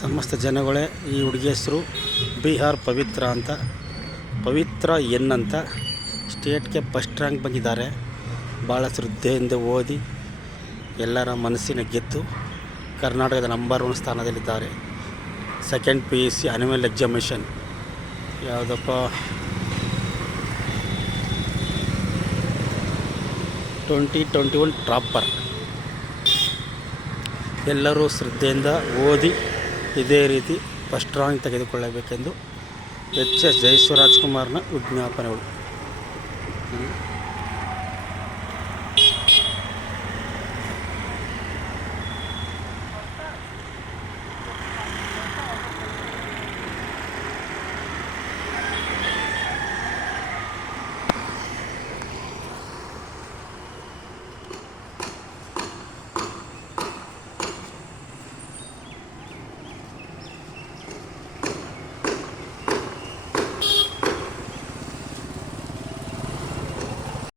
ಸಮಸ್ತ ಜನಗಳೇ, ಈ ಹುಡುಗಿ ಹೆಸರು ಬಿಹಾರ್ ಪವಿತ್ರ ಅಂತ. ಪವಿತ್ರ ಎನ್ ಅಂತ. ಸ್ಟೇಟ್ಗೆ ಫಸ್ಟ್ ರ್ಯಾಂಕ್ ಬಂದಿದ್ದಾರೆ. ಭಾಳ ಶ್ರದ್ಧೆಯಿಂದ ಓದಿ ಎಲ್ಲರ ಮನಸ್ಸಿನ ಗೆದ್ದು ಕರ್ನಾಟಕದ ನಂಬರ್ 1 ಸ್ಥಾನದಲ್ಲಿದ್ದಾರೆ. ಸೆಕೆಂಡ್ PUC ಆನ್ಯುವಲ್ ಎಕ್ಸಾಮಿನೇಷನ್ ಯಾವುದಪ್ಪ 2021 ಟಾಪರ್. ಎಲ್ಲರೂ ಶ್ರದ್ಧೆಯಿಂದ ಓದಿ ಇದೇ ರೀತಿ ಫಸ್ಟ್ ರ್ಯಾಂಕ್ ತೆಗೆದುಕೊಳ್ಳಬೇಕೆಂದು ಎಚ್ ಎಸ್ ಜಯಸೂರ್ಯ ರಾಜ್ಕುಮಾರ್ನ ವಿಜ್ಞಾಪನೆಗಳು.